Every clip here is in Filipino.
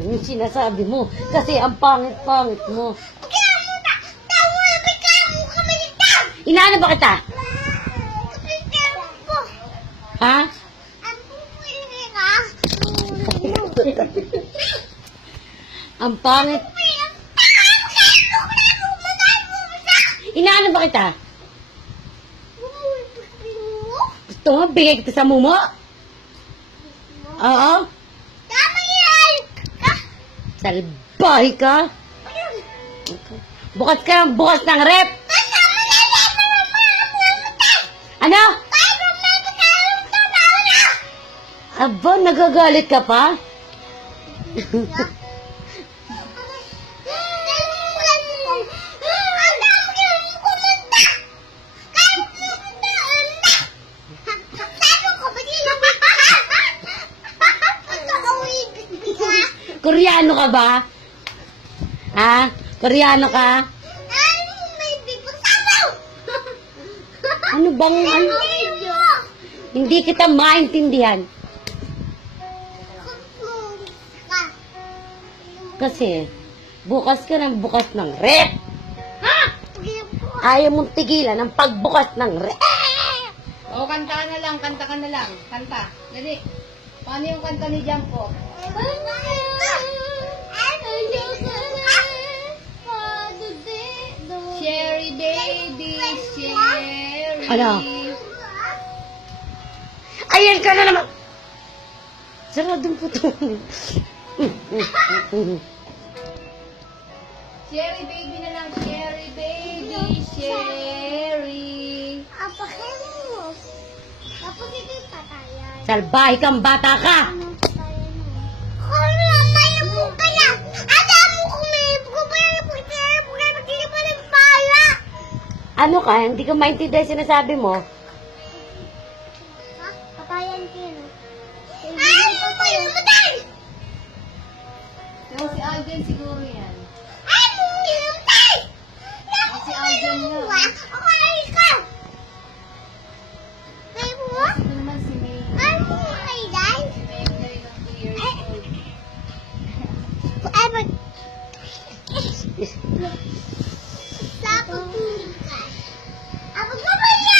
Yun yung sinasabi mo. Kasi ang pangit-pangit mo. Inaano ba kita? Ha? Ang pangit. Inaano ba kita? Gusto mo, bigay kita sa mumo? Oo? Salbahe ka? Bukas ka ng bukas ng rep. Ano? Aba, nagagalit ka pa? Koreano ka ba? Ha? Koreano ka? Ano bang ano? Hindi kita maintindihan. Kasi, bukas ka ng bukas ng rep. Ayaw mong tigilan ang pagbukas ng rep. O, kanta na lang, kanta ka na lang. Kanta. Dali. Paano yung kanta ni Janko? Cherry baby, cherry. Ano? Ayan ka na naman. Saradong puto. Cherry baby na lang, cherry baby, cherry. Salbahe kang bata ka. Ano ka? Hindi ka maintindihan sinasabi mo. Pero si Alden siguro yan. Si Alden nga. Ito naman si May. Si May na rin ang 2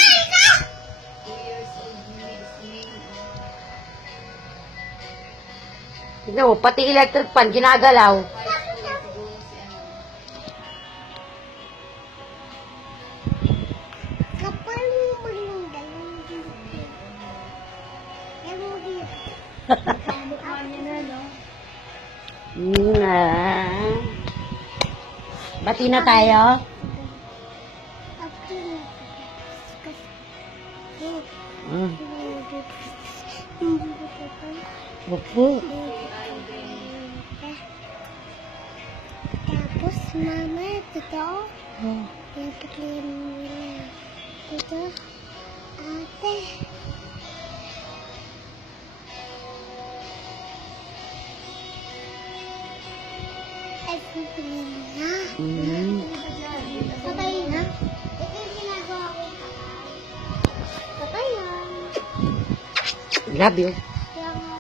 years old. 2 years old ni May. Tignan mo, pati electric fan, ginagalaw. 5 years old si ano. Ang mukha niya na, no? Bati na tayo. Opo. Tapos mama, ito. Yung pagkain nila. Ito. Ate. Ay, pagkain na. Patay na. Ito yung ginagawa ko. Patay na. Love you.